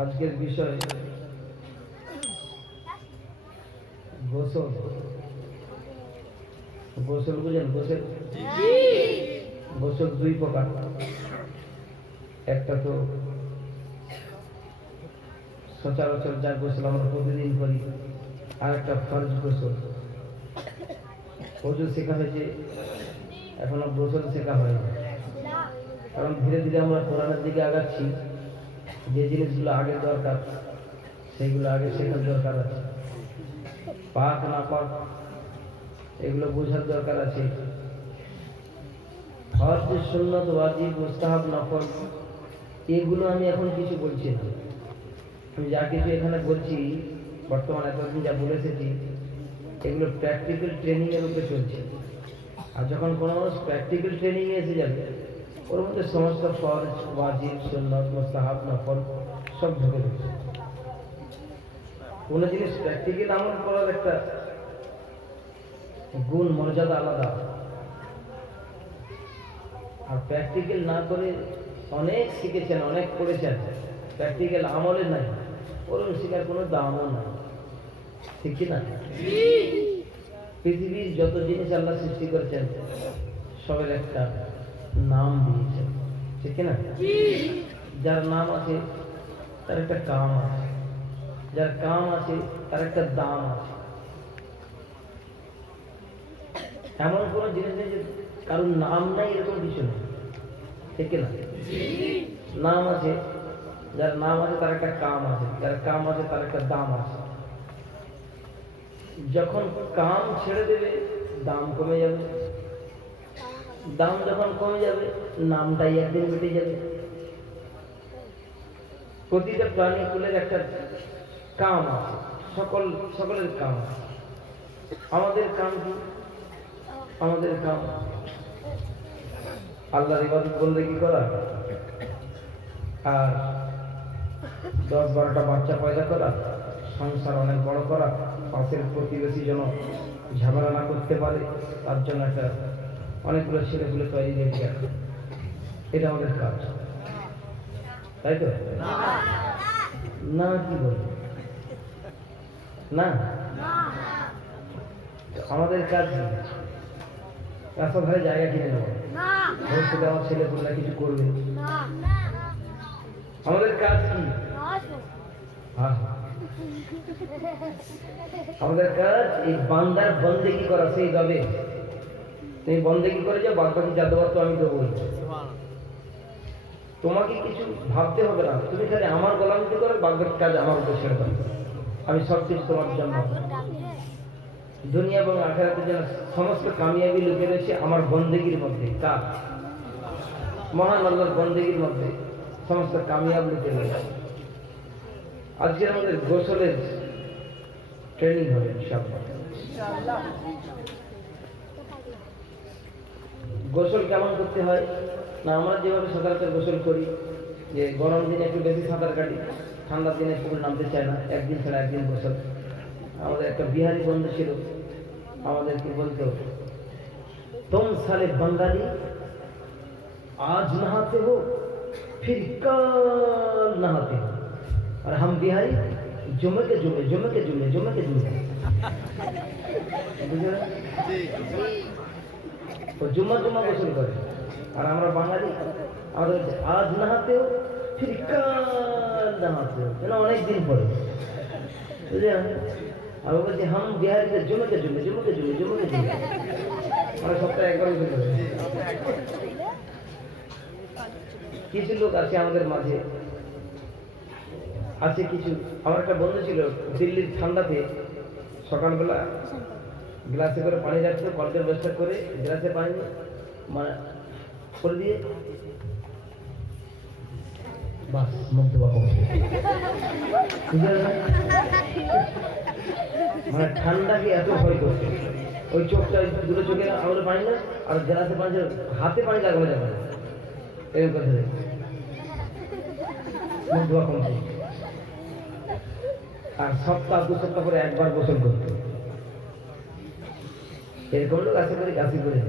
আজকের বিষয় গোসল। গোসল বুঝেন? গোসল গোসল দুই প্রকার। একটা তো সচরাচর যা গোসল আমরা প্রতিদিন করি, আর একটা ফরজ গোসল। ওজু শেখা হয়েছে, এখনো গোসল শেখা হয়নি। কারণ ধীরে ধীরে আমরা কোরআনের দিকে আগাচ্ছি। যে জিনিসগুলো আগে দরকার সেইগুলো আগে শেখার দরকার আছে। পাক না পাক এগুলো বোঝার দরকার আছে। ফরজ, সুন্নত, ওয়াজিব, মুস্তাহাব, নফল এগুলো আমি এখন কিছু বলছি না। আমি যা কিছু এখানে বলছি বর্তমানে এতদিন যা বলে এসেছি এগুলো প্র্যাকটিক্যাল ট্রেনিংয়ের উপরে চলছে। আর যখন কোনো মানুষ প্র্যাকটিক্যাল ট্রেনিংয়ে এসে যাবে ওর মধ্যে সমস্ত ফরজ, ওয়াজিব, সুন্নত, মুস্তাহাব, নফল সব ঢুকে দিচ্ছে। কোনো জিনিস প্র্যাকটিক্যাল আমল করার একটা গুণ মর্যাদা আলাদা। আর প্র্যাকটিক্যাল না করে অনেক শিখেছেন, অনেক পড়েছেন, প্র্যাকটিক্যাল আমলে নাই, ওরকম শেখার কোনো দামও নাই। ঠিক কি না? পৃথিবীর যত জিনিস আল্লাহ সৃষ্টি করেছেন সবের একটা নাম দিয়েছেন। ঠিক না? যার নাম আছে তার একটা কাম আছে, যার কাম আছে তার একটা দাম আছে। এমন কোনো জিনিস নেই যে কারোর নাম নাই, এরকম কিছু নেই। ঠিক না? নাম আছে, যার নাম আছে তার একটা কাম আছে, যার কাম আছে তার একটা দাম আছে। যখন কাম ছেড়ে দেবে দাম কমে যাবে, দাম যখন কমে যাবে নামটাই একদিন মিটে যাবে। প্রতিটা প্রাণী কুলের একটা কাম আছে, সকলের কাম আছে। আমাদের কাম কি? আমাদের কাম আল্লাহর ইবাদত বন্দেগী করা, আর 10-12টা বাচ্চা পয়দা করা, সংসার অনেক বড় করা, পাশের প্রতিবেশী যেন ঝামেলা না করতে পারে তার জন্য একটা অনেকগুলো ছেলেগুলো তৈরি রেখে রাখা, এটা আমাদের কাজ। তাই তো না? কি বল না? আমাদের কাজ রাস্তা ধারে জায়গা কিনে নেব, ভবিষ্যতে আমার ছেলেপুলেরা কিছু করবে। আমাদের কাজ কি? আমাদের কাজ এই বান্দার বন্দেগী করা। সেই যাবে তুমি বন্দেগী করে যাও, বাদ বাকি যা দেওয়ার তো আমি দেবো। তোমাকে কিছু ভাবতে হবে না, তুমি খালি আমার গোলামিতে করো, বাদ বাকি কাজ আমার উপর ছেড়ে দাও। আমি সব কিছু তোমার জন্য। দুনিয়া এবং আখিরাতের জন্য সমস্ত কামিয়াবি লুকিয়ে রয়েছে আমার বন্দেগীর মধ্যে। কার? মহান আল্লাহর বন্দেগীর মধ্যে সমস্ত কামিয়াব লুকিয়ে রয়েছে। আজকে আমাদের গোসলের ট্রেনিং হবে ইনশাআল্লাহ। গোসল কেমন করতে হয় না, আমরা যেভাবে সচরাচর গোসল করি, যে গরম দিনে একটু বেশি সাঁতার কাটি, ঠান্ডার দিনে পুকুর নামতে চায় না, একদিন ছাড়া একদিন গোসল। আমাদের একটা বিহারি বন্ধু ছিল, আমাদেরকে বলতো, তুম সালে বাঙালি আজ নহাতে হো ফির কাল নহাতে হো, আর হাম বিহারি জুমে কে জুমে জুমে কে জুমে জুমে কে জুমে। ও জুম্মা জুম্মা গোসল করে, আর আমরা বাঙালি আমাদের আজ নহাতেও ফির কাল নহাতেও, এটা অনেক দিন পরে। বুঝলেন? আর বলছি হাম বিহারিতে জুমে জুমে জুমে জুমে জুমে জুমে, আমরা সপ্তাহে একবার গোসল করে। কিছু লোক আছে আমাদের মাঝে, আছে কিছু। আমার একটা বন্ধু ছিল দিল্লির ঠান্ডাতে সকালবেলা গ্লাসে করে পানি রাখতো, কলকের ব্যবস্থা করে গ্লাসে পানি মানে করে দিয়ে বাস মুখ দেওয়া মানে ঠান্ডাকে এত ভয় করছে, ওই চোখটা দুটো চোখে আমাদের পানি না, আর গ্লাসে পানি হাতে পানি লাগানো যাবে না, এরকম কথা মুখ দেওয়া কমছে। আর সপ্তাহ 2 সপ্তাহ করে একবার গোসল করতো। এরকম লোক আছে করে গাছি করে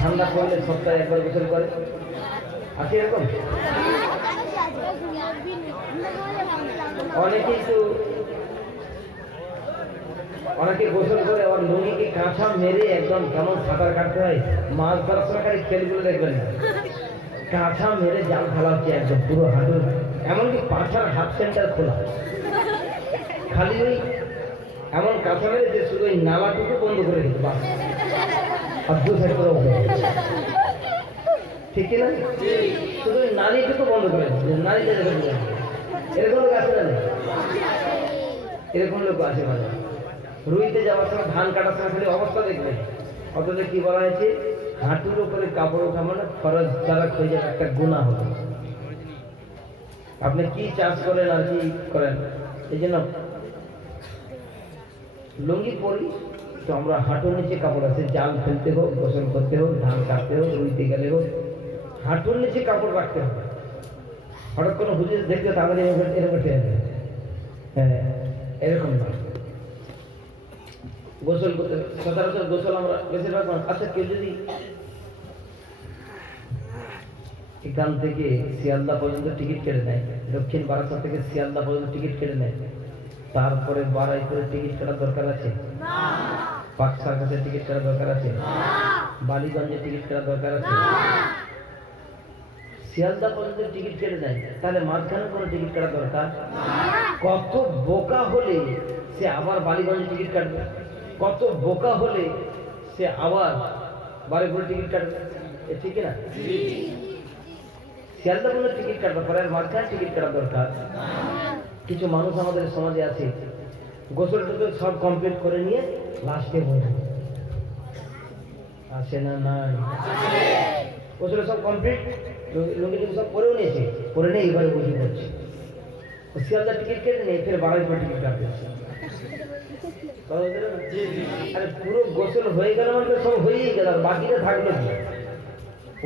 ঠান্ডা পড়লে সপ্তাহে একবার গোসল করে। আছে এরকম? অনেকে গোসল করে আবার লুঙ্গিকে কাঁচা মেরে একদম কেমন সাঁতার কাটতে হয়, মাছ ধরার সময় খালি খেলগুলো দেখবেন না, কাঁচা মেরে জাল ফেলা হচ্ছে একদম পুরো হাঁটু, এমনকি পাছার হাফ সেন্টার খোলা, খালি ওই এমন কাঁচা মেরে যে শুধু ওই নালাটুকু বন্ধ করে দিত বাস, আর দু সাইড করে উঠে, ঠিক কিনা? শুধু ওই নালীটুকু বন্ধ করে দিত, নালীটা দেখে এরকম লোক আছে না? এরকম লোক আছে বাজার। রুইতে যাওয়ার সময় ধান কাটার সময় খালি অবস্থা দেখবেন, অথচ কি বলা হয়েছে, হাঁটুর উপরে কাপড় ওঠা মানে খরচ দ্বারা হয়ে যাবে একটা গুনাহ হবে। আপনি কি চাষ করেন আর কি করেন, এই জন্য লুঙ্গি পরি তো আমরা হাঁটুর নিচে কাপড় আছে, জাল ফেলতে হোক, গোসল করতে হোক, ধান কাটতে হোক, রুইতে গেলে হোক, হাঁটুর নিচে কাপড় রাখতে হবে। হঠাৎ কোনো হুজুর দেখতে তাড়াতাড়ি এরকম টেনে দেবে, হ্যাঁ এরকম না। গোসল করতে সচরাচর গোসল আমরা বেশিরভাগ, আচ্ছা কেউ যদি এখান থেকে শিয়ালদা পর্যন্ত টিকিট কেটে নেয়, দক্ষিণ বারাসাত থেকে শিয়ালদা পর্যন্ত টিকিট কেটে নেয়, তারপরে বারাইপুরে টিকিট কাটার দরকার আছে? পাকসার কাছে টিকিট কাটার দরকার আছে? বালিগঞ্জে টিকিট কাটার দরকার আছে? শিয়ালদা পর্যন্ত টিকিট কেটে নেয়, তাহলে মাঝখানে কোনো টিকিট কাটার দরকার? কত বোকা হলে সে আবার বালিগঞ্জে টিকিট কাটবে, কত বোকা হলে সে আবার বারিপুরে টিকিট কাটবে, ঠিক না? শিয়ালদা পর্যন্ত টিকিট কাটবে, পরে মাঝখানে টিকিট কাটার দরকার? কিছু মানুষ আমাদের সমাজে আছে, গোসল টোসল সব কমপ্লিট করে নিয়ে লাস্টে বসে আছে না? নাই, গোসল সব কমপ্লিট, লুঙ্গি সব পরেও নিয়েছে, পরে নিয়ে এবারে বসে পড়ছে, শিয়ালদা টিকিট কেটে নিয়ে ফের বারাইপুর টিকিট কাটবে। আরে পুরো গোসল হয়ে গেল মানে সব হয়েই গেল, আর বাকিটা থাকলো কি?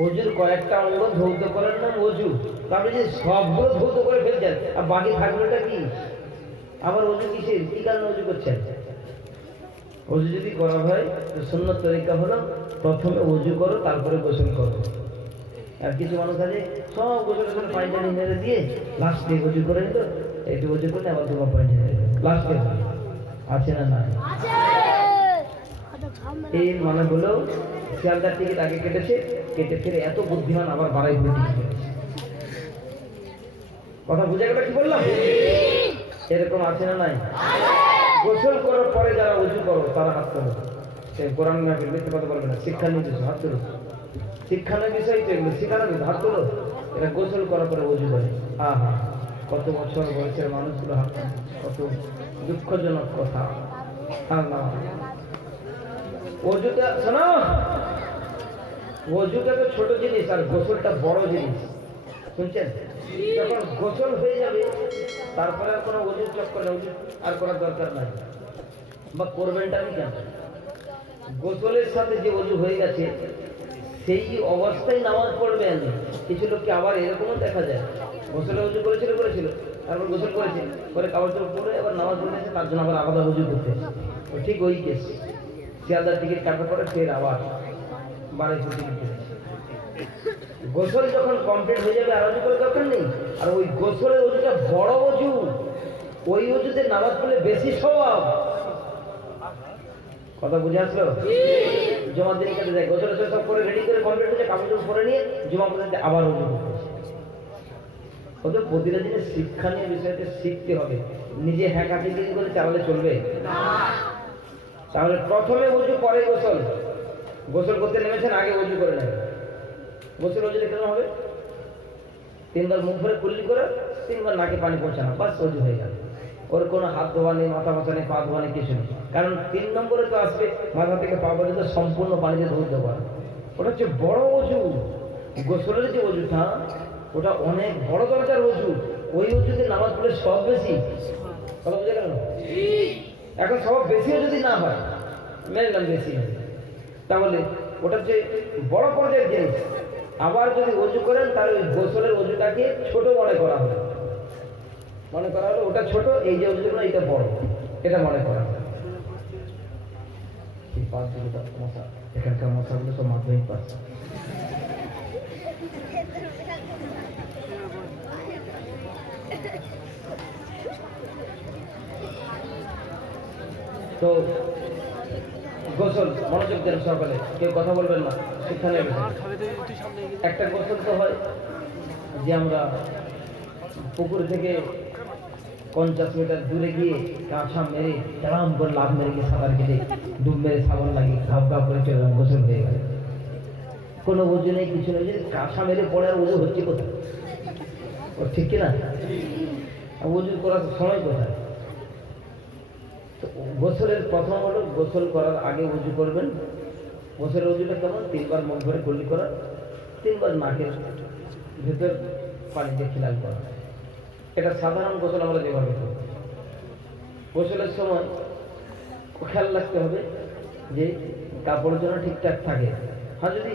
অজুর কয়েকটা অঙ্গ ধৌত করার নাম অজু, আপনি যদি সবগুলো ধৌত করে ফেলছেন আর বাকি থাকলোটা কি? আবার অজু কিসের, কি কারণে অজু করছেন? অজু যদি করা হয় তো সুন্নত তরিকা হলো প্রথমে অজু করো তারপরে গোসল করো। আর কিছু মানুষ আছে সব গোসল করে পানি টানি মেরে দিয়ে লাস্টে অজু করে নিল, একটু অজু করলে আবার তোমার পানি লাস্টে আছে না? না, এই মানে হলো শিয়ালদার টিকিট আগে কেটেছে, কেটে ফিরে এত বুদ্ধিমান আবার বারাইপুর টিকিট কেটেছে। কথা বুঝে গেল কি বললাম? এরকম আছে না? নাই। গোসল করার পরে যারা উজু করো তারা হাত তোলো, কোরআন না মিথ্যে কথা বলবে না, শিক্ষা নির্দেশ হাত তোলো, শিক্ষানের বিষয় তো এগুলো শিখানো কিন্তু হাত তোলো। এরা গোসল করার পরে উজু করে, আহা কত বছর বয়সের মানুষগুলো হাত, কত দুঃখজনক কথা। অজুটা শোনো, অজুটা তো ছোট জিনিস আর গোসলটা বড় জিনিস, শুনছেন? যখন গোসল হয়ে যাবে তারপরে আর কোনো অজুর চক্কর নেই, আর করার দরকার নাই, বা করবেনটা আমি কেন? গোসলের সাথে যে অজু হয়ে গেছে সেই অবস্থায় নামাজ পড়বেন। কিছু লোককে আবার এরকমও দেখা যায়, গোসলে অজু করেছিল তারপর গোসল করেছে, পরে কাপড় চোপড় পরে আবার নামাজ পড়েছে, তার জন্য আবার আলাদা অজু করতে। ঠিক ওই কেস, শিয়ালদার টিকিট কাটার পরে ফের আবার বারাইপুর টিকিট কেটেছে। গোসল যখন কমপ্লিট হয়ে যাবে আর অজু করে দরকার নেই। আর ওই গোসলের অজুটা বড় অজু, ওই অজুতে নামাজ পড়লে বেশি স্বভাব। কথা বুঝে আসলো? জমা দিনে কেটে যায়, গোসল সব করে রেডি করে কমপ্লিট হয়েছে, কাপড় চোপড় পরে নিয়ে জমা পড়তে আবার অজু করতেছে। ওদের প্রতিটা জিনিস শিক্ষণীয় বিষয়টা শিখতে হবে, নিজে হ্যাঁকাটি করে চালালে চলবে না। তাহলে প্রথমে উজু পরে গোসল, গোসল করতে নেমেছেন আগে উজু করে নেবেন। গোসল উজুতে কেন হবে? 3 বার মুখ ভরে কুল্লি করে 3 বার নাকে পানি পৌঁছানো, বাস উজু হয়ে গেল। ওর কোনো হাত ধোয়া নেই, মাথা মোছা নেই, পা ধোয়া নেই, কিছু নেই। কারণ 3 নম্বরে তো আসবে মাথা থেকে পা পর্যন্ত সম্পূর্ণ পানিতে ধুতে পারে। ওটা হচ্ছে বড় অজু। গোসলের যে অজুটা ওটা অনেক বড় দরকার অজু, ওই অজুতে নামাজ পড়লে সব বেশি। কথা বুঝে গেল? এখন সব বেশিও যদি না হয়, মেনে নিলাম বেশি হবে, তাহলে ওটা হচ্ছে বড় পর্যায়ের জিনিস। আবার যদি অজু করেন তাহলে ওই গোসলের অজুটাকে ছোট মনে করা হলো, ওটা ছোট, এই যে অজুগুলো এটা বড়, এটা মনে করা হয়। এখানকার মশাগুলো সব মাধ্যমিক পাস। তো গোসল মনোযোগ দেন সকালে, কেউ কথা বলবেন না, শিক্ষা নেবেন। একটা গোসল তো হয় যে আমরা পুকুর থেকে 50 মিটার দূরে গিয়ে কাঁচা মেরে কেরাম করে লাভ মেরে গিয়ে সাঁতার কেটে ডুব মেরে সাবান লাগিয়ে ঘাপ ঘাপ করে চলে গেলাম, গোসল হয়ে গেল। কোনো ওজু নেই, কিছু নেই, যে কাঁচা মেরে পড়ে আর ওজু হচ্ছে কোথায়? ও ঠিক কিনা? ওজু করার সময় কোথায়? গোসলের প্রথম হলো গোসল করার আগে উজু করবেন। গোসলের উজুটা কেমন? 3 বার মুখ ধরে কুল্লি করা, 3 বার নাকের ভেতর পানি দিয়ে খিলাল করা। এটা সাধারণ গোসল আমরা যেভাবে করি। গোসলের সময় খেয়াল রাখতে হবে যে কাপড় যেন ঠিকঠাক থাকে। আর যদি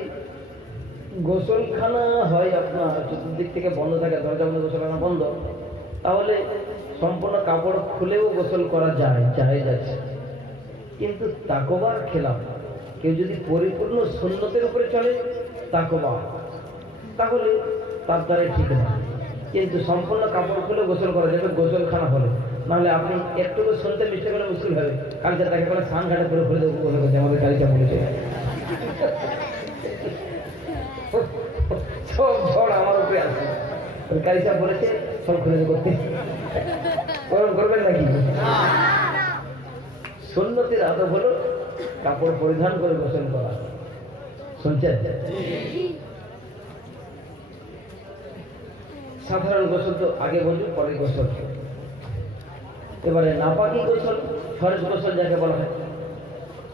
গোসলখানা হয় আপনার চতুর্দিক থেকে বন্ধ থাকে, দরজা বন্ধ, গোসলখানা বন্ধ, তাহলে সম্পূর্ণ কাপড় খুলেও গোসল করা যায়, যাচ্ছে। কিন্তু তাকওয়ার খেলাফ, কেউ যদি পরিপূর্ণ সুন্নতের উপরে চলে তাকওয়া, তাহলে তার দ্বারা ঠিক না। কিন্তু সম্পূর্ণ কাপড় খুলে গোসল করা যাবে গোসলখানা হলে। নাহলে আপনি একটুকু শুনতে মিষ্টি করে মুশকিল হবে। কালকে তাকে বলে স্নান ঘাটে করে খুলে দেবো, গোসল করছে, আমাদের কালিকা বলেছে। সব ঝড় আমার উপরে আসে, কালিকা বলেছে সব খুলে করতে করবেন নাকি? সুন্নতের আদব হলো কাপড় পরিধান করে গোসল করা। শুনছেন? সাধারণ গোসল তো আগে বলবো, পরে গোসল। এবারে নাপাকি গোসল, ফরজ গোসল যাকে বলা হয়।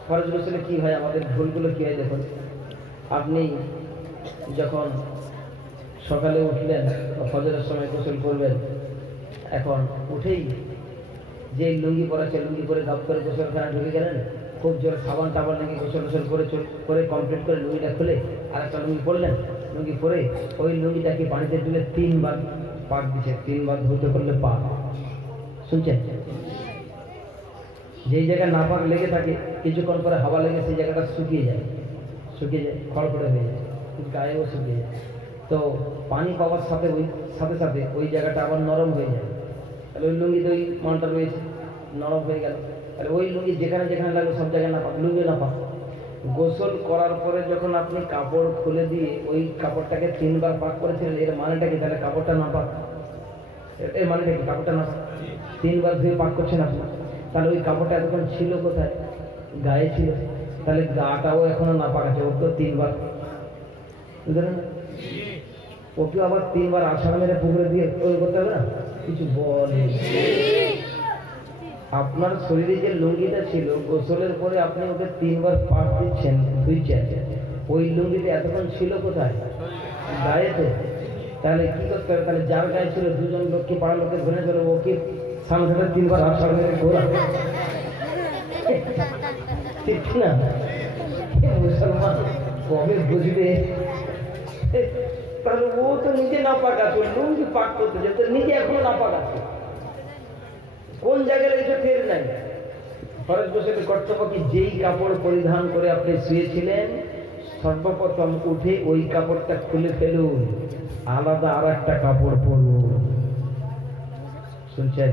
ফরজ গোসলে কি হয়, আমাদের ভুলগুলো কি হয় দেখুন। আপনি যখন সকালে উঠলেন, ফজরের সময় গোসল করবেন, এখন উঠেই যে লুঙ্গি পরা সে লুঙ্গি পরে গাপ করে গোসলখানা ঢুকে গেলেন, খুব জোরে সাবান টাবান লেগে গোসল করে কমপ্লিট করে লুঙ্গিটা খুলে আর একটা লুঙ্গি পরলেন। লুঙ্গি পরে ওই লুঙ্গিটাকে পানিতে তুলে 3 বার পাক দিচ্ছে, 3 বার ধুতে করলে পাক। শুনছেন? যেই জায়গায় নাপাক লেগে থাকে কিছুক্ষণ পরে হাওয়া লেগে সেই জায়গাটা শুকিয়ে যায়, খড়খড়ে হয়ে যায়, গায়েও শুকিয়ে যায়। তো পানি পাওয়ার সাথে সাথে ওই জায়গাটা আবার নরম হয়ে যায়। তাহলে ওই লুঙ্গিতে ওই মানটা রয়েছে, নরম হয়ে গেল। তাহলে ওই লুঙ্গি যেখানে যেখানে লাগবে সব জায়গায় নাপাক, লুঙ্গি নাপাক। গোসল করার পরে যখন আপনি কাপড় খুলে দিয়ে ওই কাপড়টাকে 3 বার পাক করেছিলেন, এর মানেটা কি? তাহলে কাপড়টা নাপাক। এর মানেটা কি? কাপড়টা না 3 বার ধুয়ে পাক করছেন আপনি। তাহলে ওই কাপড়টা এতক্ষণ ছিল কোথায়? গায়ে ছিল। তাহলে গাটাও এখনো নাপাক আছে, ওর তো 3 বার, বুঝলেন? ওকে আবার 3 বার আষাঢ় মেরে পুকুরে দিয়ে ওই করতে হবে না? কিছু বলে আপনার শরীরে যে লুঙ্গিটা ছিল গোসলের পরে আপনি ওকে 3 বার পাক দিচ্ছেন, ধুইছেন, ওই লুঙ্গিটা এতক্ষণ ছিল কোথায়? গায়ে তো। তাহলে কি করতে হবে? তাহলে যার গায়ে ছিল 2 জন লোককে পাড়ার লোকের ধরে ধরে ওকে সামনে 3 বার আষাঢ় মেরে ঘোরা, ঠিক না? মুসলমান কবে বুঝবে? তাহলে ও তো নিজে নাপাক আছে, লুঙ্গি পাক করতে যেত, নিজে এখনো নাপাক আছে। কোন জায়গায় এসে ফের নাই? ফরজ গোসলের কর্তব্য কি? যেই কাপড় পরিধান করে আপনি শুয়েছিলেন সর্বপ্রথম উঠে ওই কাপড়টা খুলে ফেলুন, আলাদা আর একটা কাপড় পরুন। শুনছেন?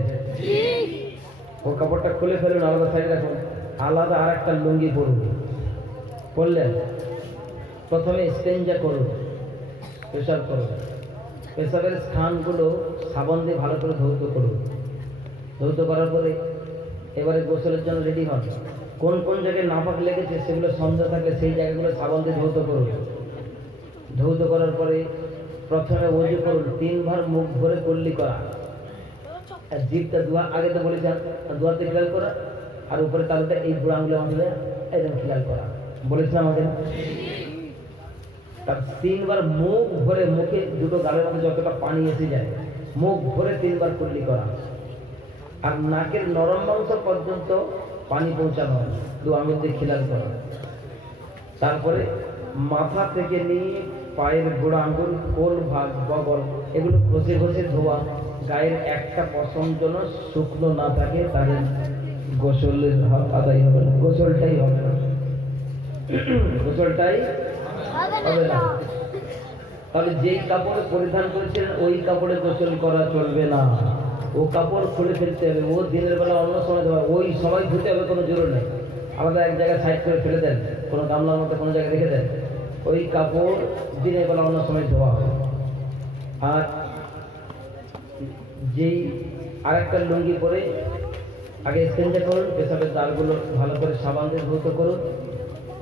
ও কাপড়টা খুলে ফেলুন, আলাদা সাইড রাখুন, আলাদা আর একটা লুঙ্গি পরুন। পরলেন, প্রথমে ইস্তেঞ্জা করুন, পেশাব করুন। পেশাবের স্থানগুলো সাবান দিয়ে ভালো করে ধৌত করুন। ধৌত করার পরে এবারে গোসলের জন্য রেডি হন। কোন কোন জায়গায় নাপাক লেগেছে সেগুলো সন্দেহ থাকলে সেই জায়গাগুলো সাবান দিয়ে ধৌত করুন। ধৌত করার পরে প্রথমে ওযু করুন, 3 বার মুখ ভরে কুল্লি করা, আর জিভটা দোয়া, আগে তো বলেছেন দোয়াতে খেয়াল করা, আর উপরে তালুটা এই বুড়া আঙুলে আঙুলে একদম খেয়াল করা বলেছিলাম আমাদের। তার 3 বার মুখ ভরে, মুখে দুটো গালের মধ্যে যতটা পানি এসে যায় মুখ ভরে 3 বার কুল্লি করা, আর নাকের নরম অংশ পর্যন্ত পানি পৌঁছানো, 2 আঙুল দিয়ে খেয়াল করা। তারপরে মাথা থেকে নিয়ে পায়ের গোড়া আঙুল, কোল ভাগ, বগল এগুলো ঘষে ঘষে ধোয়া। গায়ের একটা পশম যেন শুকনো না থাকে, তাহলে গোসলের আদায় হবে না, গোসলটাই হবে না, গোসলটাই হবে না। তাহলে যেই কাপড় পরিধান করেছেন ওই কাপড়ে গোসল করা চলবে না, ও কাপড় খুলে ফেলতে হবে। ও দিনের বেলা অন্য সময় দেওয়া, ওই সময় ধুতে হবে, কোনো জোর নেই। আলাদা এক জায়গায় সাইড করে ফেলে দেন, কোনো গামলার মধ্যে কোনো জায়গায় রেখে দেন, ওই কাপড় দিনের বেলা অন্য সময় ধোয়া হবে। আর যেই আরেকটা লুঙ্গি পরে আগে স্টেঞ্জা করুন, পেশাবের দাঁড়গুলো ভালো করে সাবান দিয়ে ধৌত করুন।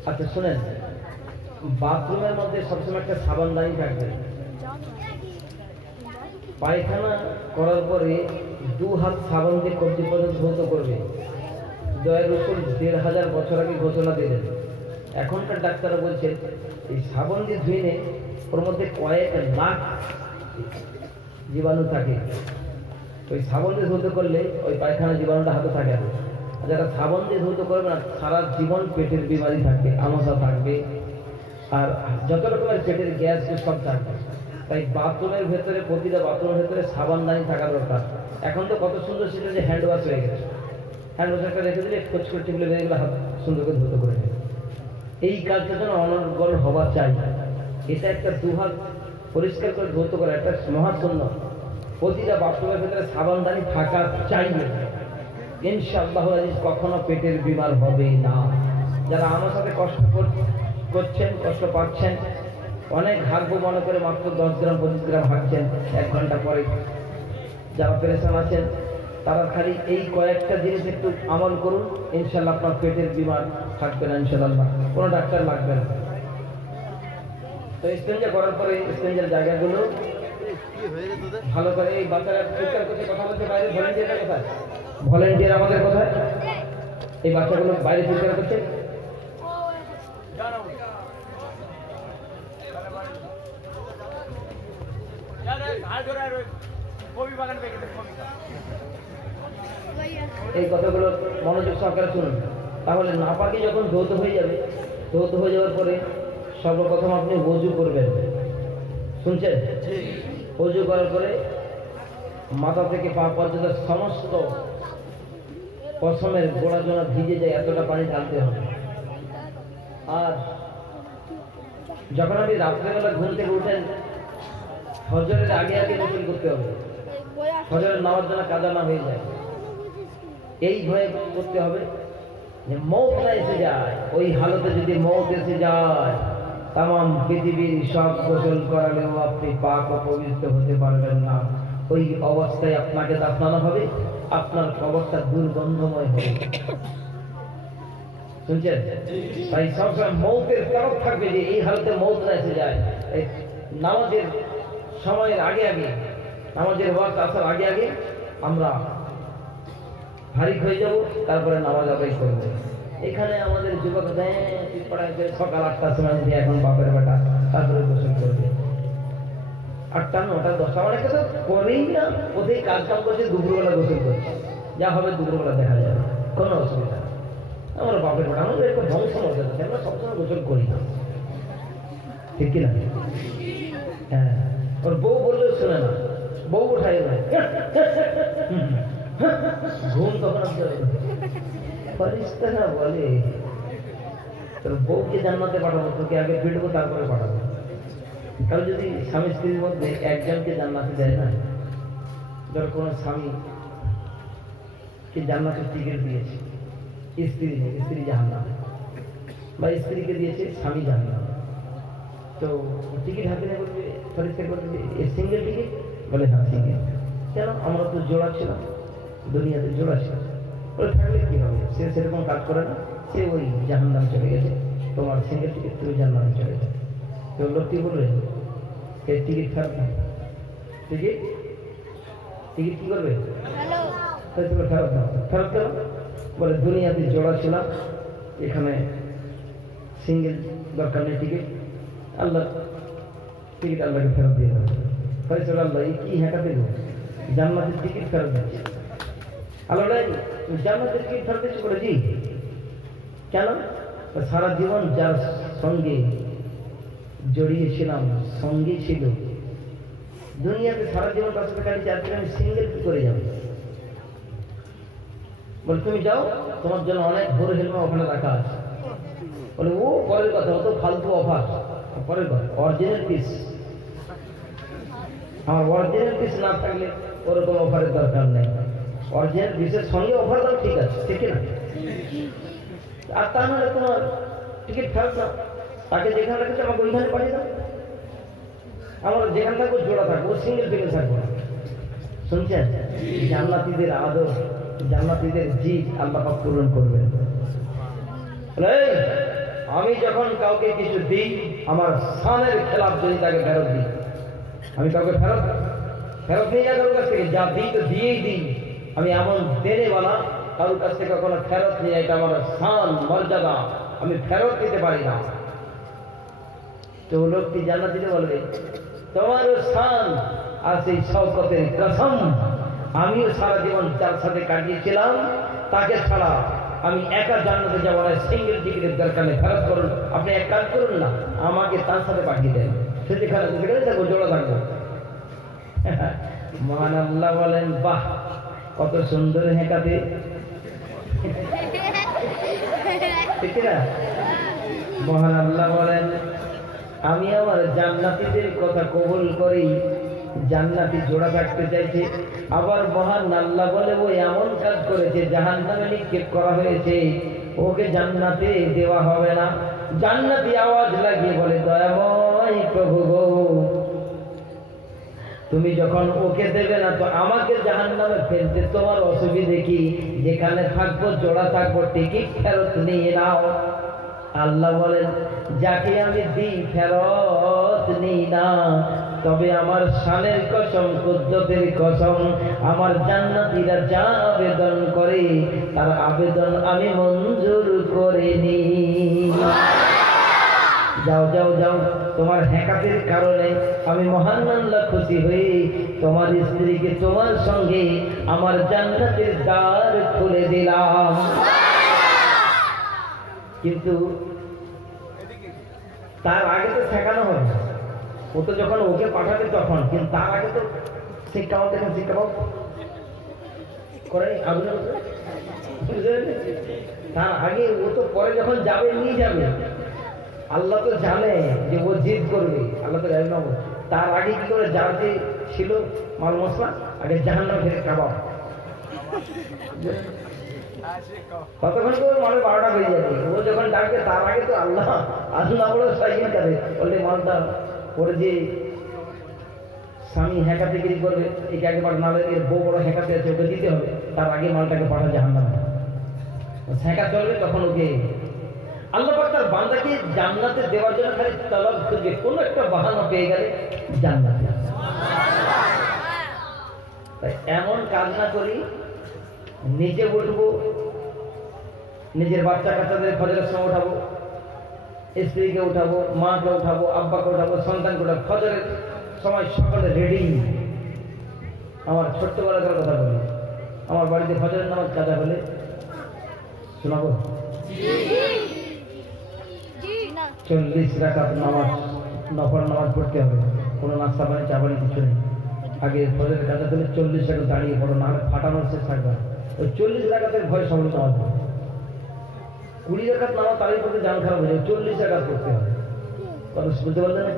আচ্ছা শোনেন, বাথরুমের মধ্যে সবসময় একটা সাবানদানি থাকবে। পায়খানা করার পরে 2 হাত সাবান দিয়ে কবজি পর্যন্ত ধৌত করবে। দয়ার রসুল 1500 বছর আগে ঘোষণা দিলেন। এখনকার ডাক্তাররা বলছেন এই সাবান দিয়ে ধুইলে ওর মধ্যে কয়েক লাখ জীবাণু থাকে, ওই সাবান দিয়ে ধৌত করলে ওই পায়খানা জীবাণুটা হাতে থাকে না। যারা সাবান দিয়ে ধৌত করবে না সারা জীবন পেটের বিমারি থাকবে, আমাশা থাকবে, আর যত রকমের পেটের গ্যাস সব থাকবে। তাই বাথরুমের ভেতরে, প্রতিটা বাথরুমের ভেতরে সাবানদানি থাকা দরকার। এখন তো কত সুন্দর সেটা যে হ্যান্ড ওয়াশ হয়ে গেছে, হ্যান্ড ওয়াশ একটা রেখে দিলে খোঁজ করে টিপলে বেরিয়ে গেলে হাত সুন্দর করে ধৌত করে নেবে। এই কাজটা যেন অনর্গল হওয়া চাই। এটা একটা 2 হাত পরিষ্কার করে ধৌত করা একটা মহাশূন্য। প্রতিটা বাথরুমের ভেতরে সাবানদানি থাকা চাইবে, ইনশাআল্লাহ কখনো পেটের বিমার হবে না। যারা আমার সাথে কষ্ট করছেন, কষ্ট পাচ্ছেন, অনেক হাঁকবো মনে করে মাত্র 10 গ্রাম 25 গ্রাম হাঁকছেন 1 ঘন্টা পরে, যারা পেরেশান আছেন তারা খালি এই কয়েকটা জিনিস একটু আমল করুন, ইনশাআল্লাহ আপনার পেটের বিমার থাকবে না, ইনশাআল্লাহ কোনো ডাক্তার লাগবে না। তো স্টেঞ্জা করার পরে স্টেঞ্জের জায়গাগুলো ভালো করে, এই বাচ্চারা চিৎকার করছে, কথা বলছে বাইরে, ভলেন্টিয়াররা কোথায়? ভলেন্টিয়ার আমাদের কোথায়? এই বাচ্চাগুলো বাইরে চিৎকার করছে। এই কথাগুলো মনোযোগ সহকারে শুনুন। তাহলে নাপাকি যখন ধৌত হয়ে যাবে, ধৌত হয়ে যাওয়ার পরে সর্বপ্রথম আপনি ওযু করবেন। শুনছেন? ওযু করার পরে মাথা থেকে পা পর্যন্ত সমস্ত পশমের গোড়া জোড়া ভিজে যায় এতটা পানি ঢালতে হবে। আর যখন আপনি রাত্রেবেলা ঘুম থেকে উঠেন ফজরের আগে আগে গোসল করতে হবে, ফজরের নামাজ যেন কাজা না হয়ে যায়, এই ভয়ে করতে হবে যে মৌত না এসে যায়। ওই হালতে যদি মৌত এসে যায় তাম পৃথিবীর সব গোসল করালেও আপনি পাক ও পবিত্র হতে পারবেন না। ওই অবস্থায় আপনাকে দাফনানো হবে, আপনার কবরটা দুর্গন্ধময় হবে। শুনছেন? তাই সবসময় মৌতের তরফ থাকবে যে এই হালতে মৌত না এসে যায়। নামাজের সময়ের আগে আগে, নামাজের ওয়াক্ত আসার আগে আগে আমরা ভারী হয়ে যাব, তারপরে নামাজ আদায় করবো। এখানে আমাদের যুবক পাড়ায় সকাল 8টার সময় উঠে এখন বাপের বেটা তারপরে গোসল করবে। 8টা 9টা 10টা অনেক কিছু করেই না, ওদের কাজ কাম করছে, দুপুরবেলা গোসল করছে, যা হবে দুপুরবেলা দেখা যাবে, কোনো অসুবিধা নেই। আমার বাপের বেটা আমাদের একটা ধ্বংস মর্যাদা, আমরা সবসময় গোসল করি না, ঠিক কিনা? হ্যাঁ, ওর বউ বললেও শোনে না, বউ উঠাই না, ঘুম তখন ফেরেশতারা বলে তোর বউকে জান্নাতে পাঠাবো, তোকে আগে ফিরবো তারপরে পাঠাবো। তাহলে যদি স্বামী স্ত্রীর মধ্যে একজনকে জান্নাতে দেয় না, ধর কোনো স্বামী কি জান্নাতের টিকিট দিয়েছে স্ত্রী জাহান্নামে, বা স্ত্রীকে দিয়েছে স্বামী জাহান্নামে, তো টিকিট হাতে নিয়ে বলবে পরিষ্কার করতে সিঙ্গেল টিকিট, বলে হ্যাঁ সিঙ্গেল। কেন? আমরা তো জোড়া ছিলাম, দুনিয়াতে জোড়া ছিল, বলে থাকলে কি হবে, সে সেরকম কাজ করে না, সে ওই জাহান্নাম চলে গেছে, তোমার সিঙ্গেল টিকিট তুমি জান্নাতে চলে যাবে। তো লোকটি বলবে এই টিকিট ফেরত না, টিকিট কি করবে? তুমি ফেরত দাও। ফেরত কেন? বলে দুনিয়াতে জোড়া ছিলাম, এখানে সিঙ্গেল দরকার নেই টিকিট, আল্লাহ টিকিট আল্লাহকে ফেরত দিয়ে দেবে। হয়েছিল আল্লাহ এই কি হ্যাঁটা দেবো, জান্নাতের টিকিট ফেরত দিচ্ছে। আল্লাহ জান্নাতের টিকিট ফেরত দিচ্ছে বলে জি। কেন? সারা জীবন যার সঙ্গে জড়িয়েছিলাম, সঙ্গে ছিল, দুনিয়াতে সারা জীবন তার সাথে কাটিয়েছি, আর আমি সিঙ্গেল কি করে যাবো? বলে তুমি যাও, তোমার জন্য অনেক ভোর হেলমা ওখানে রাখা আছে। বলে ও পরের কথা, অত ফালতু অফার পরের কথা, অরিজিনাল পিস আমার অরিজিনাল পিস না থাকলে ওরকম অফারের দরকার নেই। অরিজিনাল পিসের সঙ্গে অফার দাও, ঠিক আছে, ঠিক না? আর তা নাহলে তোমার টিকিট ফেরত দাও, তাকে যেখানে রেখেছে আমাকে ওইখানে পাঠিয়ে দাও। আমরা যেখানে থাকবো জোড়া থাকবো, সিঙ্গেল সিঙ্গেল থাকবো না। শুনছেন? জান্নাতীদের আদর, জান্নাতীদের জিদ আল্লাহ পাক পূরণ করবেন। আমি যখন কাউকে কিছু দিই, আমার শানের খেলাফ যদি তাকে ফেরত দিই, আমি কাউকে ফেরত নিয়ে যা কারোর কাছ থেকে, যা দিই তো দিয়েই দিই। আমি এমন দেনেওয়ালা, কারোর কাছ থেকে কখনো ফেরত নিয়ে, এটা আমার শান মর্যাদা, আমি ফেরত দিতে পারি না। তো লোকটি জান্নাতীতে বলবে, তোমারও শান আর সেই শওকতের কসম, আমিও সারা জীবন যার সাথে কাটিয়েছিলাম, তাকে ছাড়া আমি একা জান্নাতে যাবো না, সিঙ্গেল টিকিটের দরকার নেই, ফেরত করুন। আপনি এক কাজ করুন না, আমাকে তার সাথে পাঠিয়ে দেন, সেখানে থাকবো, জোড়া থাকবো। মহান আল্লাহ বলেন, বাহ কত সুন্দর হেঁকাতে, ঠিক না? মহান আল্লাহ বলেন, আমি আমার জান্নাতীদের কথা কবুল করি, জান্নাতি জোড়া থাকতে চাইছে। আবার মহান আল্লাহ বলে, ও এমন কাজ করেছে, জাহান্নামে নিক্ষেপ করা হয়েছে, ওকে জান্নাতে দেওয়া হবে না। জান্নাতি আওয়াজ লাগিয়ে বলে, দয়াময় প্রভু গো, তুমি যখন ওকে দেবে না, তো আমাকে জাহান্নামে ফেলতে তোমার অসুবিধে কি? যেখানে থাকবো জোড়া থাকবো, টিকিট ফেরত নিয়ে নাও। আল্লাহ বলেন, যাকে আমি দিই ফেরত নিই না, তবে আমার শানের কসম, কুদরতের কসম, আমার জান্নাতীরা যা আবেদন করে তার আবেদন আমি মঞ্জুর করে নি। যাও যাও যাও, তোমার হেকাতের কারণে আমি মহান আল্লাহ খুশি হয়ে তোমার স্ত্রীকে তোমার সঙ্গে আমার জান্নাতের দ্বার খুলে দিলাম। কিন্তু তার আগে তো শেখানো হবে, ও তো যখন ওকে পাঠাবে তখন, কিন্তু তার আগে তো শিক্ষাও দেখেন, শিক্ষাও করে তার আগে, ও তো পরে যখন যাবে নিয়ে যাবে, আল্লাহ তো জানে যে ও জিদ করবে, আল্লাহ তো জানে না। তার আগে কি করে, যার যে ছিল মাল মশলা, আগে জাহান্নাম থেকে কাবাব, কতক্ষণ করে মানে 12টা হয়ে যাবে। ও যখন ডাকবে তার আগে তো আল্লাহ বলে সাইকেল কাটে বললে মালটা পরে যে স্বামী হেঁকাতেগিরি করবে, একে একবার নালে এর বউ বড় হেঁকাতে আছে, ওকে দিতে হবে, তার আগে মালটাকে পাঠা জাহান্নামে। হেঁকা চলবে তখন ওকে আল্লাহ পাক তার বান্দাকে জান্নাতে দেওয়ার জন্য খালি তলব খুঁজবে, কোনো একটা বাহানা পেয়ে গেলে জান্নাতে। তাই এমন কাজ না করি, নিজে উঠবো, নিজের বাচ্চা কাচ্চাদের ফজরের সময় উঠাবো, স্ত্রীকে উঠাবো, মাকে উঠাবো, আব্বাকে উঠাবো, সন্তানকে উঠাবো, ফজরের সময় সকালে রেডি। আমার ছোট্টবেলাকার কথা বলি, আমার বাড়িতে ফজরের নামাজ কাজা হলে শোনাবো, 40 রাকাত নামাজ, নফল নামাজ পড়তে হবে, কোনো নাস্তা পানি চা পানি কিছু নেই। আগে ফজরের কাজা হলে 40 রাকাত দাঁড়িয়ে পড়ো, না হলে ফাটানোর শেষ থাকবে। ওই 40 রাকাতের ভয় সবাই নামাজ পড়ে, 20 রাকাত নামাজ তারই পড়তে জান খারাপ হয়ে যাবে, 40 রাকাত পড়তে হবে। কথা বুঝতে পারলেন না?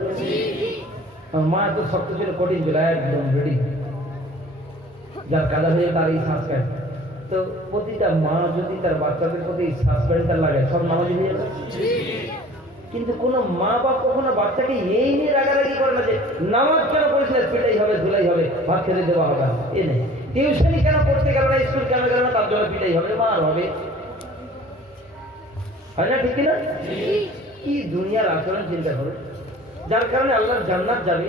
মা এত শক্ত ছিল, কঠিন ছিল, একদম রেডি, যার কাজা হয়ে তার এই সাসপেন্ড। তো প্রতিটা মা যদি তার বাচ্চাদের প্রতি সাসপেন্ডটা লাগায়, সব নামাজি হয়ে যাবে। কিন্তু কোনো মা বাপ কখনো বাচ্চাকে এই নিয়ে রাগারাগি করে না যে নামাজ কেন পড়িস না, পিটাই হবে, ধুলাই হবে, ভাত খেতে দেওয়া হবে, এ নেই। টিউশনি কেন পড়তে গেল না, স্কুল কেন গেল না, তার জন্য পিটাই হবে, মার হবে, হয় না? ঠিক কিনা? কি দুনিয়ার আচরণ চিন্তা করে, যার কারণে আল্লাহর জান্নাত যাবে।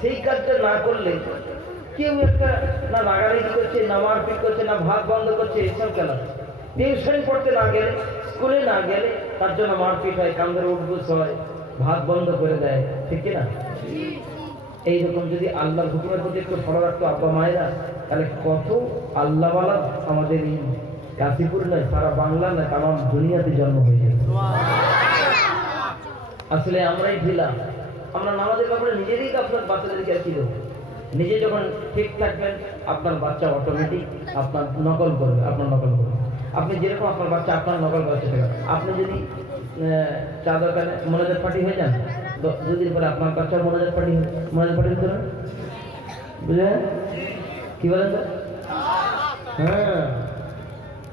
সেই কাজটা না করলে কেউ একটা না রাগারাগি করছে, না মারপিট করছে, না ভাত বন্ধ করছে, এসব কেন? টিউশন পড়তে না গেলে, স্কুলে না গেলে তার জন্য মারপিট হয়, কান্দের উঠবুস হয়, ভাত বন্ধ করে দেয়, ঠিক কিনা? এইরকম যদি আল্লাহর হুকুমের প্রতি একটু ফলো রাখতো আব্বা মায়েরা, তাহলে কত আল্লাহওয়ালা আমাদের এই গাজীপুর নয়, সারা বাংলা নয়, তামাম দুনিয়াতে জন্ম হয়ে যেত। আসলে আমরাই ঢিলা, আমরা নামাজের ব্যাপারে নিজেরই আপনার বাচ্চাদেরকে আর কি দেবো। নিজে যখন ঠিক থাকবেন, আপনার বাচ্চা অটোমেটিক আপনার নকল করবে, আপনার নকল করবে। আপনি যেরকম আপনার বাচ্চা আপনার নকল করার চেষ্টা করেন। আপনি যদি চা দোকানে মোনাজাত পার্টি হয়ে যান, 2 দিন পরে আপনার বাচ্চা মোনাজাত পার্টি হতে না, বুঝলেন কি বলেন তো? হ্যাঁ,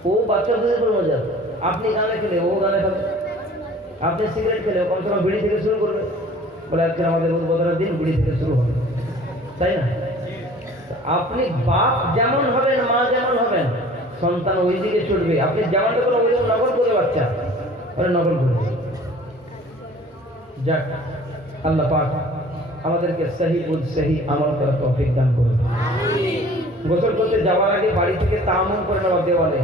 ও বাচ্চাদের উপর মজা। আপনি গানে খেলে ও গানে খাবে, আপনি সিগারেট খেলে কম সময় বিড়ি থেকে শুরু করবে, বলে আজকে আমাদের উদ্বোধনের দিন বিড়ি থেকে শুরু হবে, তাই না? আপনি বাপ যেমন হবেন, মা যেমন হবেন, সন্তান ওই দিকে ছুটবে। আপনি যেমনটা করে ওই নকল করে বাচ্চা ওরা নকল করবে। যাক, আল্লাহ পাক আমাদেরকে সহি বুঝ সহি আমল করার তৌফিক দান করুন। গোসল করতে যাওয়ার আগে বাড়ি থেকে তায়াম্মুম করে নেওয়া, দেওয়ালে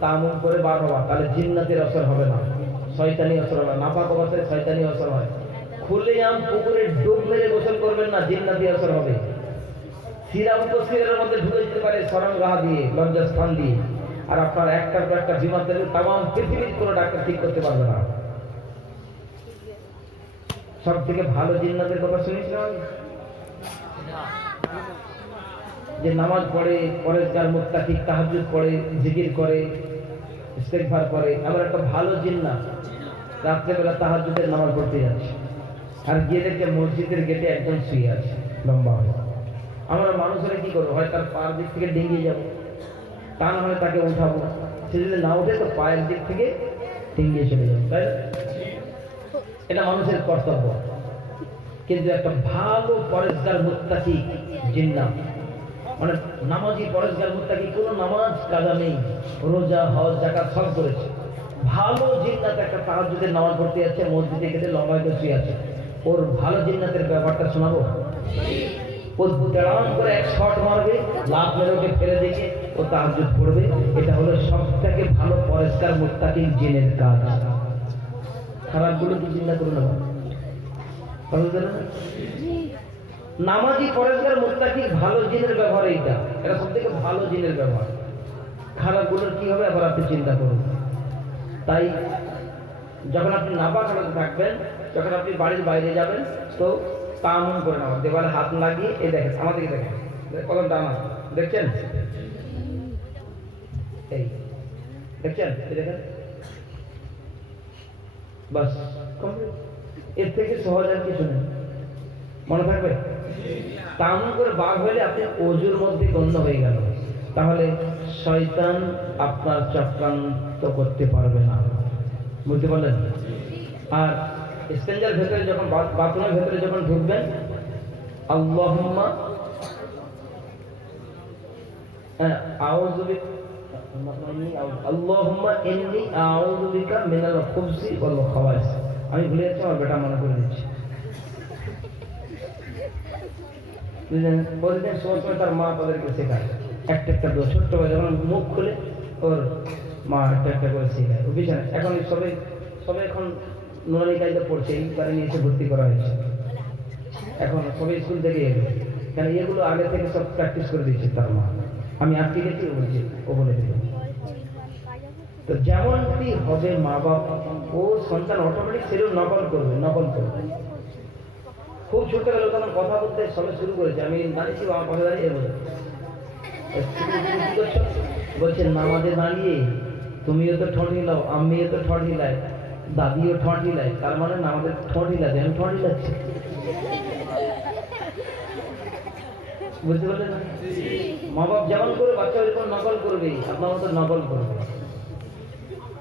তায়াম্মুম করে বার হওয়া, তাহলে জিন্নাতের আসর হবে না, শয়তানি আসর হবে না। নাপাক অবস্থায় শয়তানি আসর হয়। খুলেআম পুকুরে ডুব মেরে গোসল করবেন না, জিন্নাতি আসর হবে। শিরা উপশিরার মধ্যে ঢুকে যেতে পারে সরঙ্গা দিয়ে, লজ্জাস্থান দিয়ে। আর আপনার একটার পর একটা বিমার দিলে তাম পৃথিবীর কোনো ডাক্তার ঠিক করতে পারবে না। সব থেকে ভালো জিন্নাতের কথা শুনিস না, যে নামাজ পড়ে, পরেশগার মুত্তাকি, তাহাজ্জুদ পড়ে, জিকির করে, ইস্তেগফার করে। আমার একটা ভালো জিন্নাত রাত্রেবেলা তাহাজ্জুদের নামাজ পড়তে যাচ্ছে, আর গিয়ে দেখে মসজিদের গেটে একজন শুয়ে আছে লম্বা হয়ে। আমরা মানুষেরা কি করবো, হয় তার পায়ের দিক থেকে ডিঙ্গিয়ে যাবো, তা না হলে তাকে উঠাবো। সে যদি না উঠে তো পায়ের দিক থেকে ডিঙ্গিয়ে চলে যাবো, তাই না? এটা মানুষের কর্তব্য। কিন্তু একটা ভালো পরেশগার মুত্তাকি জিন্নাত, মানে নামাজি পরেশগার মুত্তাকি, কোনো নামাজ কাজা নেই, রোজা হজ যাকাত সব করেছে, ভালো জিন্নাত একটা তাহাজ্জুদের নামাজ পড়তে যাচ্ছে, মসজিদে গেলে লম্বা হয়ে শুয়ে আছে। ওর ভালো জিন্নাতের ব্যাপারটা শোনাবো। ও তেড়াম করে এক শট মারবে, লাভ মেরে ওকে ফেলে দেখে ও তাহাজ্জুদ পড়বে। এটা হলো সব থেকে ভালো পরেশগার মুত্তাকি জিনের কাজ। খারাপগুলো কি চিন্তা করো না, নামাজি পরেশগার মুত্তাকি ভালো জিনের ব্যবহার, এইটা এটা সব থেকে ভালো জিনের ব্যবহার। খারাপগুলোর কি হবে আবার আপনি চিন্তা করুন। তাই যখন আপনি নাপাক হালতে থাকবেন, যখন আপনি বাড়ির বাইরে যাবেন, তো তায়াম্মুম করে নেওয়া, দেওয়ালে হাত লাগিয়ে, এই দেখেন আমাদেরকে দেখেন কদম টানা, দেখছেন? এই দেখছেন, এই দেখেন, বাস কমপ্লিট। এর থেকে সহজ আর কিছু নেই, মনে থাকবে। তায়াম্মুম করে বার হলে আপনি ওযুর মধ্যে গণ্য হয়ে গেল, তাহলে শয়তান আপনার চক্রান্ত করতে পারবে না, বুঝতে পারলেন? আর ইস্তেঞ্জার ভেতরে যখন, বাথরুমের ভেতরে যখন ঢুকবেন, আল্লাহুম্মা আউযু বিকা, আল্লাহুম্মা ইন্নী আউযু বিকা মিনাল খুবসি ওয়াল খাওয়াইস। আমি ভুলে যাচ্ছি, আমার বেটা মনে করে দিচ্ছি। বুঝলেন? প্রতিদিন সময় তার মা তাদেরকে শেখায় একটা একটা দোয়া, ছোট্ট ভাই যখন মুখ খুলে ওর মা একটা একটা করে শেখায়। ও বিছানা এখন সবাই এখন নুরানি কায়দা পড়ছে, এইবারে নিয়ে এসে ভর্তি করা হয়েছে। এখন সবাই স্কুল থেকে এলো, কারণ এগুলো আগে থেকে সব প্র্যাকটিস করে দিচ্ছে তার মা। আমি আজকে গেছি, ও বলছি, ও বলে দিল। তো যেমনটি হবে মা বাপ, ও সন্তান অটোমেটিক সেগুলো নকল করবে। খুব ছোটবেলা তখন কথা বলতে সবাই শুরু করেছে, আমি দাঁড়িয়েছি, আমার পাশে দাঁড়িয়ে বলে বলছে, নামাজে দাঁড়িয়ে তুমিও তো ঠোঁট হিলাও, আমিও তো ঠোঁট হিলাই, দাদিও ঠোঁট হিলাই, তার মানে আমাদের ঠোঁট হিলাতে আমি ঠোঁট হিলাচ্ছি। বুঝতে পারলেন? মা বাপ যেমন করে বাচ্চা ওই রকম নকল করবে, আপনার মতো নকল করবে।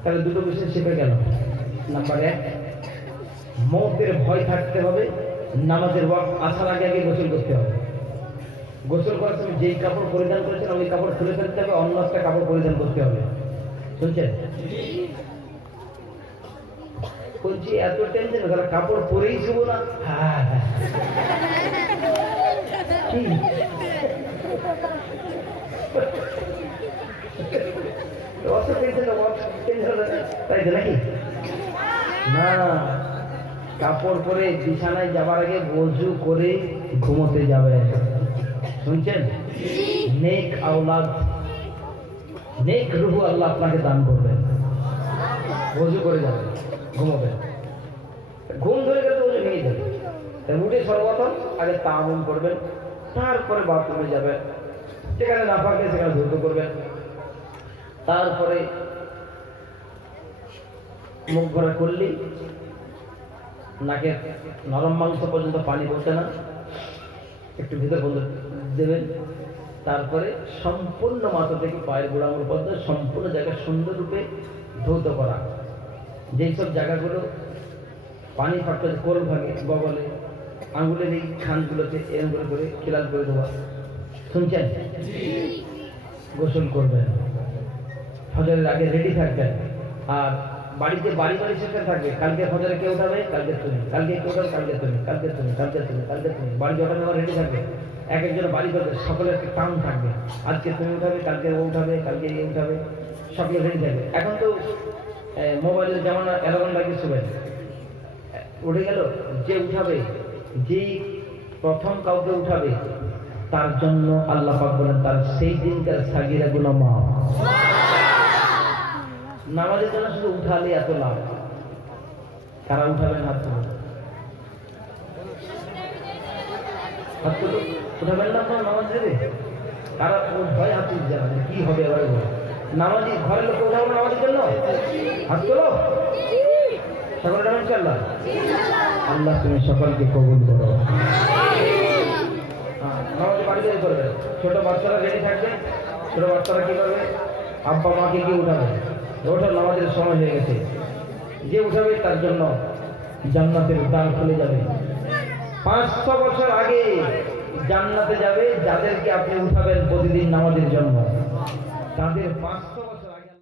তাহলে দুটো বিষয় শিখে গেল। নাম্বার 1, মৌতের ভয় থাকতে হবে, নামাজের ওয়াক্ত আসার আগে আগে গোসল করতে হবে। গোসল করার সময় যেই কাপড় পরিধান করেছেন ওই কাপড় খুলে ফেলতে হবে, অন্য একটা কাপড় পরিধান করতে হবে। শুনছেন? বলছি এত টেনশন, তারা কাপড় পরেই শুভ না। হ্যাঁ, তাই তো নাকি? না, কাপড় পরে বিছানায় যাবার আগে ওযু করে ঘুমোতে যাবে। শুনছেন? নেক আওলাদ, নেক রূহ আল্লাহ আপনাকে দান করবেন। ওযু করে যাবে, ঘুমোবে। ঘুম ধরে গেলে ওযু ভেঙে যাবে। উঠে সর্বপ্রথম আগে তায়াম্মুম করবেন, তারপরে বাথরুমে যাবেন, যেখানে না পারলে সেখানে ধৌত করবেন, তারপরে মুখ ভরা করলেই নাকের নরম মাংস পর্যন্ত পানি পড়ছে না, একটু ভিতর বন্ধ দেবেন, তারপরে সম্পূর্ণ মাথা থেকে পায়ের গোড়া আঙুল পর্যন্ত সম্পূর্ণ জায়গা সুন্দররূপে ধৌত করা। যেই সব জায়গাগুলো পানি ফাটতে কোল ভাগে, বগলে, আঙুলের এই খানগুলোতে এরম করে খিলাল করে দেওয়া। শুনছেন? গোসল করবেন, ফজরের আগে রেডি থাকবেন। আর বাড়িতে বাড়ি সেটা থাকবে, কালকে ফজরে কে উঠাবে, কালকে তুমি, কালকে কে উঠাবে, কালকে তুমি, কালকে তুমি, কালকে তুমি, কালকে তুমি। বাড়ি যখন আমার রেডি থাকবে, এক একজন বাড়ি করবে, সকলের একটা টান থাকবে। আজকে তুমি উঠাবে, কালকে ও উঠাবে, কালকে এ উঠাবে, সকলে রেডি থাকবে। এখন তো মোবাইলের জামানা, অ্যালার্ম লাগিয়ে শোবেন, উঠে গেল। যে উঠাবে, যেই প্রথম কাউকে উঠাবে, তার জন্য আল্লাহ পাক বলেন তার সেই দিনকার সাগিরা গুনাহ মাফ। নামাজের জন্য শুধু উঠালে এত লাভ। কারা উঠাবেন? হাত তুলুন, হাত তুলুন। উঠাবেন না আপনার নামাজ দেবে? কারা ভয় হাত তুলতে জানাবেন? কি হবে এবার? নামাজি ঘরের লোক উঠাবো নামাজের জন্য? হাত তোলো। সকলে উঠাবেন ইনশাআল্লাহ? আল্লাহ তুমি সকলকে কবুল করো। নামাজে বাড়িতে করবেন। ছোট বাচ্চারা রেডি থাকবে। ছোট বাচ্চারা কি করবে? আব্বা মাকে কি উঠাবে? ওঠার নামাজের সময় হয়ে গেছে। যে উঠাবে তার জন্য জান্নাতের দ্বার খুলে যাবে। 500 বছর আগে জান্নাতে যাবে যাদেরকে আপনি উঠাবেন প্রতিদিন নামাজের জন্য, তাদের 500